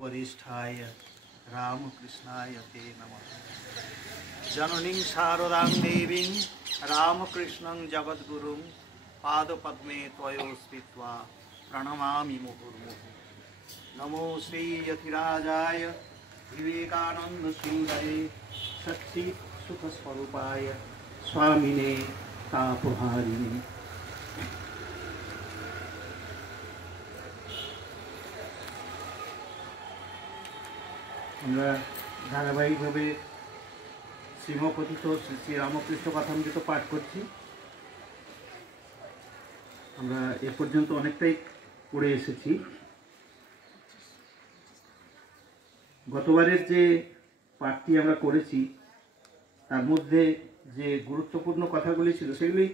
वरिष्ठाय रामकृष्णाय ते नमः। जननीं शारदां देवीं रामकृष्णं जगद्गुरुं पादपद्मे त्वयोस्थित्वा प्रणमामि मुहुर्मुहुः। नमो श्री यतिराजाय विवेकानंद सिंहाय सच्चिद सुखस्वरूपाय स्वामिने तापहारिणे। আমরা ধারাবাহিকভাবে শ্রীমকথিত শ্রী শ্রী রামকৃষ্ণ কথামৃত পাঠ করছি। আমরা এ পর্যন্ত অনেকটাই পড়ে এসেছি। গতবারের যে পাঠটি আমরা করেছি তার মধ্যে যে গুরুত্বপূর্ণ কথাগুলি ছিল সেগুলি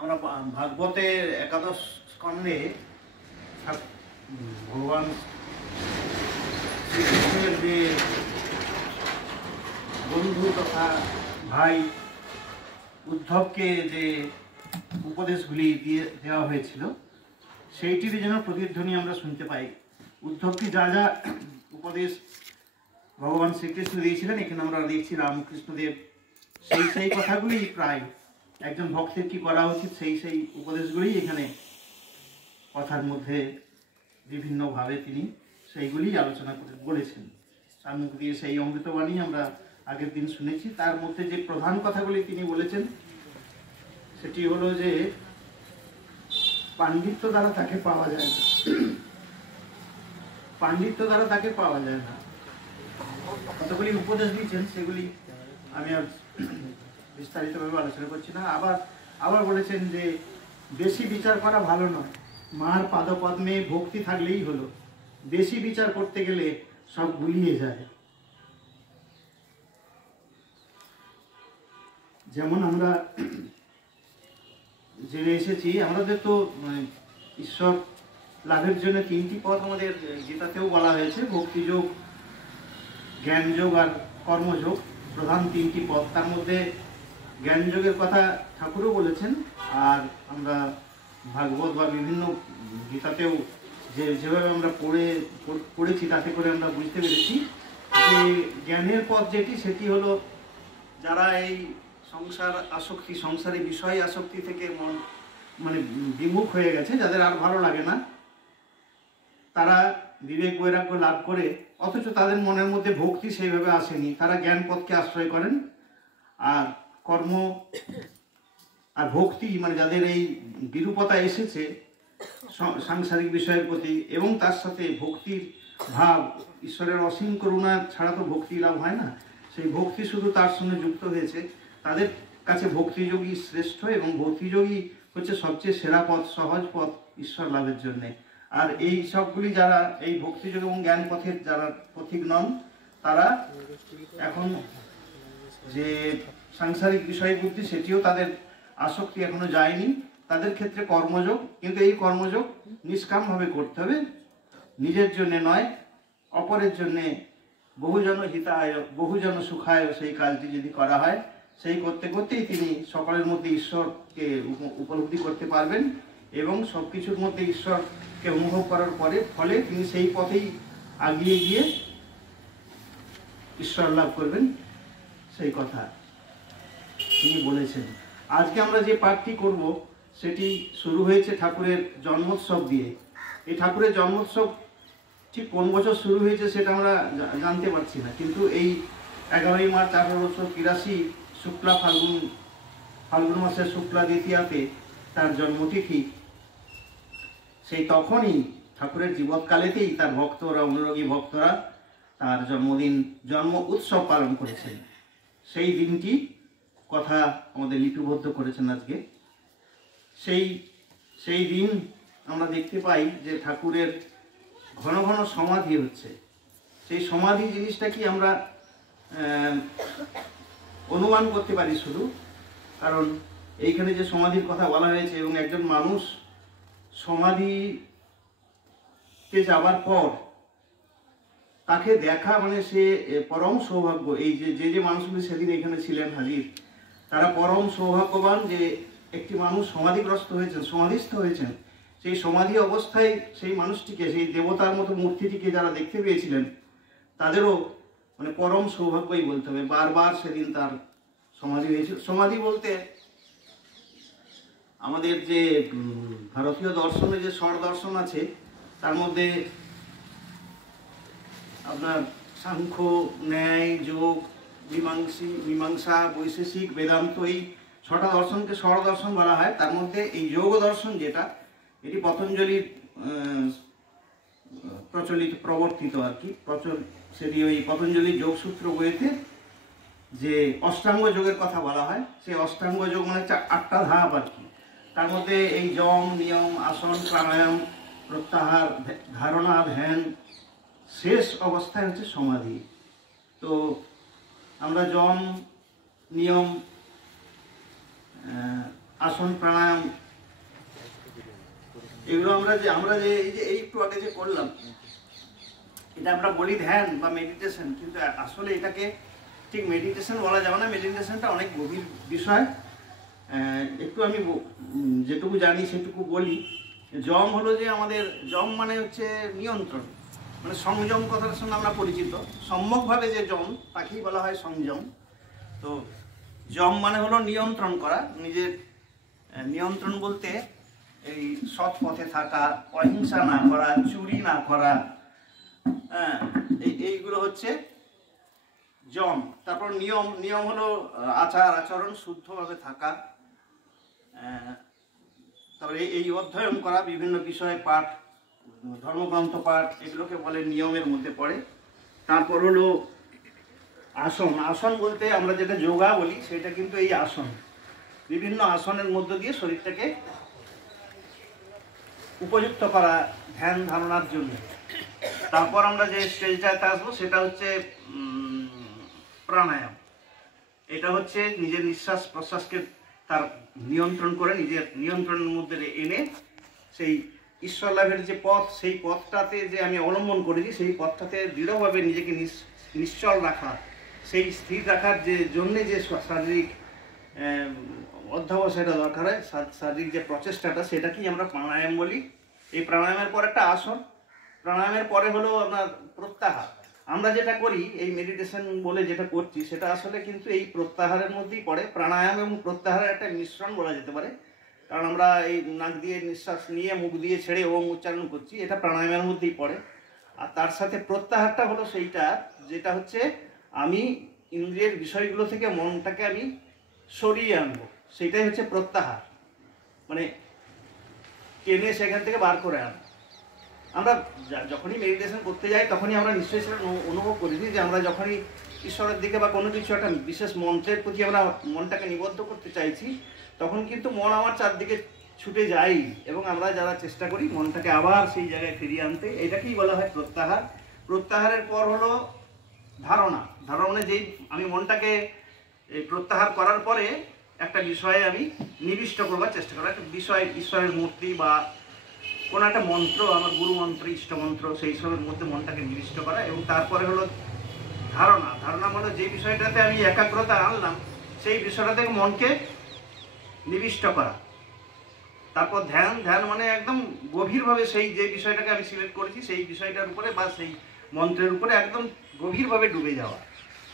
আমরা ভাগবতের একাদশ স্কন্ধে ভগবান শ্রীকৃষ্ণের যে বন্ধু তথা ভাই উদ্ধবকে যে উপদেশগুলি দেওয়া হয়েছিল সেইটির যেন প্রতিধ্বনি আমরা শুনতে পাই। উদ্ধবকে যা যা উপদেশ ভগবান শ্রীকৃষ্ণ দিয়েছিলেন এখানে আমরা দেখছি রামকৃষ্ণদেব সেই কথাগুলি প্রায় একজন ভক্তের কি করা উচিত সেই উপদেশগুলি এখানে কথার মধ্যে বিভিন্নভাবে তিনি সেইগুলি আলোচনা করে বলেছেন। তার মুখ দিয়ে সেই অমৃতবাণী আমরা আগের দিন শুনেছি। তার মধ্যে যে প্রধান কথাগুলি তিনি বলেছেন সেটি হলো যে পাণ্ডিত্য দ্বারা তাকে পাওয়া যায় না, পাণ্ডিত্য দ্বারা তাকে পাওয়া যায় না। কতগুলি উপদেশ দিয়েছেন সেগুলি আমি আর বিস্তারিতভাবে আলোচনা করছি না। আবার বলেছেন যে বেশি বিচার করা ভালো নয়, মার পাদপদ্মে ভক্তি থাকলেই হলো, বেশি বিচার করতে গেলে সব গুলিয়ে যায়। যেমন আমরা জেনে এসেছি আমাদের তো ঈশ্বর লাভের জন্য তিনটি পথ আমাদের গীতাতেও বলা হয়েছে, ভক্তিযোগ, জ্ঞানযোগ আর কর্মযোগ, প্রধান তিনটি পথ। তার মধ্যে জ্ঞানযোগের কথা ঠাকুরও বলেছেন আর আমরা ভাগবত বা বিভিন্ন গীতাতেও যেভাবে আমরা পড়েছি তাতে করে আমরা বুঝতে পেরেছি যে জ্ঞানের পথ যেটি সেটি হলো যারা এই সংসার আসক্তি, সংসারে বিষয় আসক্তি থেকে মন বিমুখ হয়ে গেছে, যাদের আর ভালো লাগে না, তারা বিবেক বৈরাগ্য লাভ করে অথচ তাদের মনের মধ্যে ভক্তি সেইভাবে আসেনি, তারা জ্ঞান পথকে আশ্রয় করেন। আর কর্ম আর ভক্তি যাদের এই বিরূপতা এসেছে সাংসারিক বিষয়ের প্রতি এবং তার সাথে ভক্তির ভাব, ঈশ্বরের অসীম করুণা ছাড়া তো ভক্তি লাভ হয় না, সেই ভক্তি শুধু তার সঙ্গে যুক্ত হয়েছে, তাদের কাছে ভক্তিযোগী শ্রেষ্ঠ এবং ভক্তিযোগী হচ্ছে সবচেয়ে সেরা পথ, সহজ পথ ঈশ্বর লাভের জন্যে। আর এই সবগুলি যারা এই ভক্তিযোগ এবং জ্ঞান পথের যারা পথিক নন তারা এখন যে সাংসারিক বিষয় বুদ্ধি সেটিও তাদের আসক্তি এখনো যায়নি, তাদের ক্ষেত্রে কর্মযোগ, কিন্তু এই কর্মযোগ নিষ্কামভাবে করতে হবে, নিজের জন্য নয়, অপরের জন্যে, বহুজন হিতায় বহুজন সুখায় সেই কাজটি যদি করা হয়, সেই করতে করতেই তিনি সকলের মধ্যে ঈশ্বরকে উপলব্ধি করতে পারবেন এবং সব কিছুর মধ্যে ঈশ্বরকে অনুভব করার ফলে তিনি সেই পথেই আগিয়ে গিয়ে ঈশ্বর লাভ করবেন, সেই কথা তিনি বলেছেন। আজকে আমরা যে পাঠটি করব সেটি শুরু হয়েছে ঠাকুরের জন্মোৎসব দিয়ে। এই ঠাকুরের জন্মোৎসব ঠিক কোন বছর শুরু হয়েছে সেটা আমরা জানতে পারছি না, কিন্তু এই 11ই মার্চ 1883 শুক্লা ফাল্গুন মাসের শুক্লা দ্বিতীয়াতে তার জন্মতিথি। সেই তখনই ঠাকুরের জীবৎকালেতেই তার ভক্তরা, অনুরাগী ভক্তরা তার জন্ম উৎসব পালন করেছেন। সেই দিনটি কথা আমাদের লিপিবদ্ধ করেছেন আজকে। সেই দিন আমরা দেখতে পাই যে ঠাকুরের ঘন ঘন সমাধি হচ্ছে। সেই সমাধি জিনিসটা কি আমরা অনুমান করতে পারি শুধু, কারণ এইখানে যে সমাধির কথা বলা হয়েছে এবং একজন মানুষ সমাধিতে যাবার পর তাকে দেখা সে পরম সৌভাগ্য। এই যে মানুষগুলি সেদিন এখানে ছিলেন হাজির, তারা পরম সৌভাগ্যবান যে একটি মানুষ সমাধিগ্রস্ত হয়েছেন, সমাধিস্থ হয়েছেন সেই সমাধি অবস্থায় সেই মানুষটিকে, সেই দেবতার মতো মূর্তিটিকে যারা দেখতে পেয়েছিলেন তাদেরও মানে পরম সৌভাগ্যই বলতে হবে। বারবার সেদিন তার সমাধি হয়েছিল। সমাধি বলতে আমাদের যে ভারতীয় দর্শনে যে ষড় দর্শন আছে তার মধ্যে আপনার সাংখ্য, ন্যায়, যোগ, মীমাংসা, বৈশেষিক, বেদান্ত, এই 6টা দর্শনকে ষড় দর্শন বলা হয়। তার মধ্যে এই যোগ দর্শন যেটা, এটি পতঞ্জলির প্রবর্তিত আর কি। সেটি ওই পতঞ্জলির যোগসূত্র বইতে যে অষ্টাঙ্গ যোগের কথা বলা হয়, সেই অষ্টাঙ্গ যোগ মানে 8টা ধাপ আর কি। তার মধ্যে এই যম, নিয়ম, আসন, প্রাণায়াম, প্রত্যাহার, ধারণা, ধ্যান, শেষ অবস্থায় হচ্ছে সমাধি। তো আমরা যম, নিয়ম, আসন, প্রাণায়াম এগুলো আমরা যে এই একটু আগে যে করলাম, এটা আমরা বলি ধ্যান বা মেডিটেশন, কিন্তু আসলে এটাকে ঠিক মেডিটেশন বলা যাবে না। মেডিটেশনটা অনেক গভীর বিষয়। একটু আমি যেটুকু জানি সেটুকু বলি। যম হলো যে আমাদের, যম মানে হচ্ছে নিয়ন্ত্রণ, মানে সংযম কথার সঙ্গে আমরা পরিচিত। সম্যকভাবে যে যম তাকেই বলা হয় সংযম। তো যম মানে হলো নিয়ন্ত্রণ করা, নিজের নিয়ন্ত্রণ বলতে এই সৎ পথে থাকা, অহিংসা না করা, চুরি না করা, হ্যাঁ, এইগুলো হচ্ছে যম। তারপর নিয়ম, নিয়ম হলো আচার আচরণ, শুদ্ধভাবে থাকা। তারপরে এই অধ্যয়ন করা, বিভিন্ন বিষয়ে পাঠ, ধর্মগ্রন্থ পাঠ, এগুলোকে বলে নিয়মের মধ্যে পড়ে। তারপর হলো আসন। আসন বলতে আমরা যেটা যোগা বলি সেটা কিন্তু এই আসন, বিভিন্ন আসনের মধ্য দিয়ে শরীরটাকে উপযুক্ত করা ধ্যান ধারণার জন্য। তারপর আমরা যে স্টেজটাতে আসবো সেটা হচ্ছে প্রাণায়াম। এটা হচ্ছে নিজের নিঃশ্বাস প্রশ্বাসকে তার নিয়ন্ত্রণ করে, নিজের নিয়ন্ত্রণের মধ্যে এনে সেই ঈশ্বর লাভের যে পথ, সেই পথটাতে যে আমি অবলম্বন করেছি, সেই পথটাতে দৃঢ়ভাবে নিজেকে নিশ্চল রাখা, সেই স্থির রাখার যে জন্যে যে শারীরিক অধ্যবসায়টা দরকার হয়, শারীরিক যে প্রচেষ্টাটা, সেটাকেই আমরা প্রাণায়াম বলি। এই প্রাণায়ামের পর একটা আসন, প্রাণায়ামের পরে হলো আপনার প্রত্যাহার। আমরা যেটা করি এই মেডিটেশন বলে যেটা করছি সেটা আসলে কিন্তু এই প্রত্যাহারের মধ্যেই পড়ে। প্রাণায়াম এবং প্রত্যাহারের একটা মিশ্রণ বলা যেতে পারে, কারণ আমরা এই নাক দিয়ে নিঃশ্বাস নিয়ে মুখ দিয়ে ছেড়ে ওম উচ্চারণ করছি, এটা প্রাণায়ামের মধ্যেই পড়ে। আর তার সাথে প্রত্যাহারটা হলো সেইটা যেটা হচ্ছে আমি ইন্দ্রিয়ের বিষয়গুলো থেকে মনটাকে আমি সরিয়ে আনবো, সেইটাই হচ্ছে প্রত্যাহার, মানে টেনে সেখান থেকে বার করে আনবো। আমরা যখনই মেডিটেশন করতে যাই তখনই আমরা নিশ্চয়ই সেটা অনুভব করিনি যে আমরা যখনই ঈশ্বরের দিকে বা কোনো কিছু একটা বিশেষ মন্ত্রের প্রতি আমরা মনটাকে নিবদ্ধ করতে চাইছি, তখন কিন্তু মন আমার চারদিকে ছুটে যাই এবং আমরা যারা চেষ্টা করি মনটাকে আবার সেই জায়গায় ফিরিয়ে আনতে, এটাকেই বলা হয় প্রত্যাহার। প্রত্যাহারের পর হলো ধারণা। ধারণা মানে যেই আমি মনটাকে প্রত্যাহার করার পরে একটা বিষয়ে আমি নিবিষ্ট করবার চেষ্টা করি, একটা বিষয়, ঈশ্বরের মূর্তি বা কোনো একটা মন্ত্র, আমার গুরু মন্ত্র, ইষ্ট মন্ত্র, সেই সবের মধ্যে মনটাকে নিবিষ্ট করা। এবং তারপরে হলো ধারণা। ধারণা মানে যে বিষয়টাতে আমি একাগ্রতা আনলাম সেই বিষয়টা থেকে মনকে নিবিষ্ট করা। তারপর ধ্যান। ধ্যান মানে একদম গভীরভাবে সেই যে বিষয়টাকে আমি সিলেক্ট করেছি সেই বিষয়টার উপরে বা সেই মন্ত্রের উপরে একদম গভীরভাবে ডুবে যাওয়া।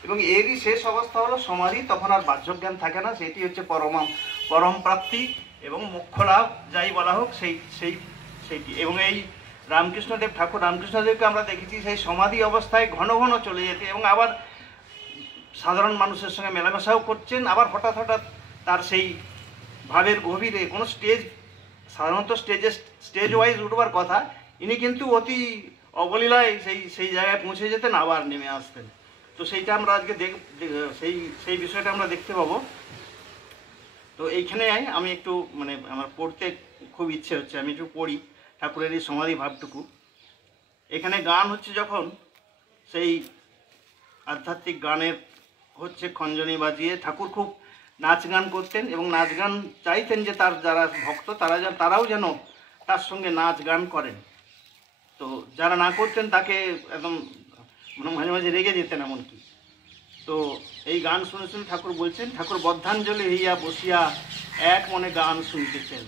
এবং এরই শেষ অবস্থা হলো সমাধি। তখন আর বাহ্য জ্ঞান থাকে না, সেটি হচ্ছে পরম প্রাপ্তি এবং মোক্ষ লাভ, যাই বলা হোক সেইটি। এবং এই রামকৃষ্ণদেব ঠাকুর রামকৃষ্ণদেবকে আমরা দেখেছি সেই সমাধি অবস্থায় ঘন ঘন চলে যেতে এবং আবার সাধারণ মানুষের সঙ্গে মেলামেশাও করছেন। আবার হঠাৎ হঠাৎ তার সেই ভাবের গভীরে কোনো সাধারণত স্টেজ ওয়াইজ উঠবার কথা, ইনি কিন্তু অতি অবলীলায় সেই জায়গায় পৌঁছে যেতেন, আবার নেমে আসতেন। তো সেইটা আমরা আজকে সেই বিষয়টা আমরা দেখতে পাবো। তো এইখানে আমি একটু মানে আমার পড়তে খুব ইচ্ছে হচ্ছে, আমি একটু পড়ি ঠাকুরের এই সমাধি ভাবটুকু। এখানে গান হচ্ছে যখন, সেই আধ্যাত্মিক গানের হচ্ছে খঞ্জনি বাজিয়ে ঠাকুর খুব নাচ গান করতেন এবং নাচ গান চাইতেন যে তার যারা ভক্ত তারাও যেন তার সঙ্গে নাচ গান করেন। তো যারা না করতেন তাকে একদম মানে মাঝে মাঝে রেগে যেতেন এমনকি। তো এই গান শুনে শুনে ঠাকুর বলছেন, ঠাকুর বদ্ধাঞ্জলি হইয়া বসিয়া এক মনে গান শুনতেছেন।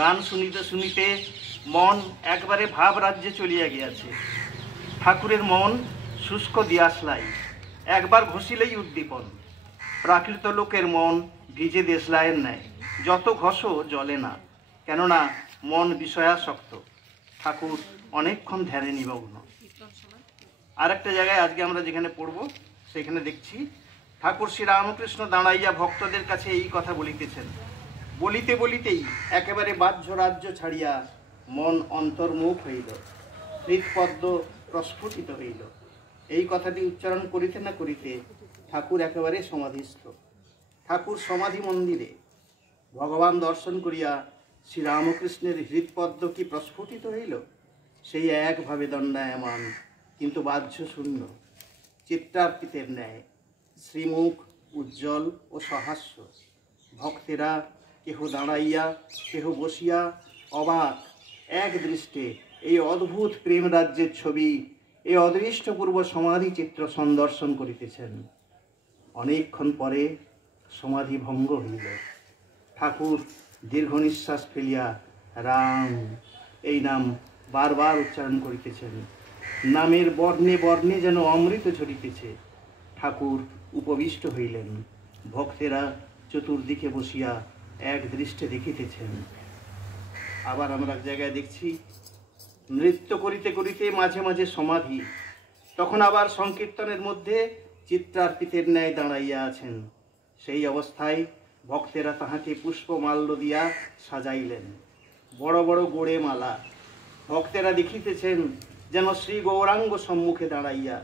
গান শুনিতে শুনিতে মন একবারে ভাব রাজ্যে চলিয়া গিয়াছে। ঠাকুরের মন শুষ্ক দিয়াশলাই, একবার ঘষিলেই উদ্দীপন। প্রাকৃত লোকের মন ভিজে দেশলাইয়ের ন্যায়, যত ঘষো জলে না, কেননা মন বিষয়াসক্ত। ঠাকুর অনেকক্ষণ ধ্যানে নিমগ্ন। আর একটা জায়গায় আজকে আমরা যেখানে পড়ব সেখানে দেখছি ঠাকুর শ্রী রামকৃষ্ণ দাঁড়াইয়া ভক্তদের কাছে এই কথা বলিতেছেন। বলিতে বলিতেই একেবারে বাহ্য রাজ্য ছাড়িয়া মন অন্তর্মুখ হইল, হৃৎপদ্ম প্রস্ফুটিত হইল। এই কথাটি উচ্চারণ করিতে না করিতে ঠাকুর একেবারে সমাধিস্থ। ঠাকুর সমাধি মন্দিরে ভগবান দর্শন করিয়া শ্রীরামকৃষ্ণের হৃৎপদ্ম কি প্রস্ফুটিত হইল? সেই একভাবে দণ্ডায়মান, কিন্তু বাহ্য শূন্য, চিত্রার্পিতের ন্যায়, শ্রীমুখ উজ্জ্বল ও সহাস্য। ভক্তেরা কেহ দাঁড়াইয়া কেহ বসিয়া অবাক এক দৃষ্টে এই অদ্ভুত প্রেম রাজ্যের ছবি, এই অদৃষ্টপূর্ব সমাধি চিত্র সন্দর্শন করিতেছেন। অনেকক্ষণ পরে সমাধি ভঙ্গ হইল। ঠাকুর দীর্ঘ নিঃশ্বাস ফেলিয়া রাম এই নাম বারবার উচ্চারণ করিতেছেন। নামের বর্ণে বর্ণে যেন অমৃত ঝরিতেছে। ঠাকুর উপবিষ্ট হইলেন। ভক্তেরা চতুর্দিকে বসিয়া এক দৃষ্টে দেখিতেছেন। আবার আমরা এক জায়গায় দেখছি নৃত্য করিতে করিতে মাঝে মাঝে সমাধি, তখন আবার সংকীর্তনের মধ্যে চিত্রার্পিতের ন্যায় দাঁড়াইয়া আছেন। সেই অবস্থায় ভক্তেরা তাহাকে পুষ্পমাল্য দিয়া সাজাইলেন, বড় বড় গোড়ে মালা। ভক্তেরা দেখিতেছেন যেন শ্রী গৌরাঙ্গ সম্মুখে দাঁড়াইয়া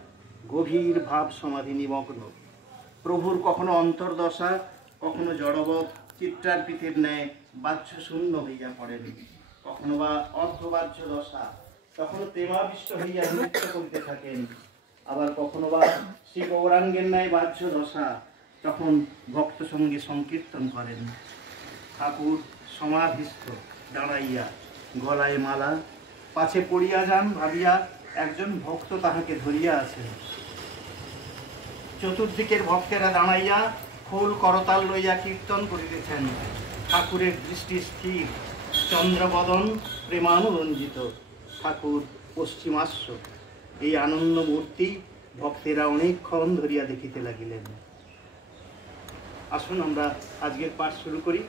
গভীর ভাব সমাধি নিমগ্ন। প্রভুর কখনো অন্তর্দশা, কখনো জড়বৎ চিত্রার্পিতের ন্যায় বাহ্য শূন্য হইয়া পড়েন, কখনো বা অর্ধবাহ্য দশা, কখনো প্রেমাবিষ্ট হইয়া নৃত্য করিতে থাকেন। আবার কখনো বা শ্রী গৌরাঙ্গের ন্যায় বাহ্য দশা, তখন ভক্ত সঙ্গে সংকীর্তন করেন। ঠাকুর সমাধিস্থ দাঁড়াইয়া, গলায় মালা, পাছে পড়িয়া যান ভাবিয়া একজন ভক্ত তাহাকে ধরিয়া আছেন। চতুর্দিকের ভক্তেরা দাঁড়াইয়া খোল করতাল লইয়া কীর্তন করিতেছেন। ঠাকুরের দৃষ্টি স্থির, চন্দ্রবদন প্রেমানুরঞ্জিত। ঠাকুর পশ্চিমাস্য। এই আনন্দ মূর্তি ভক্তেরা অনেকক্ষণ ধরিয়া দেখিতে লাগিলেন। আসুন আমরা আজকের পাঠ শুরু করি।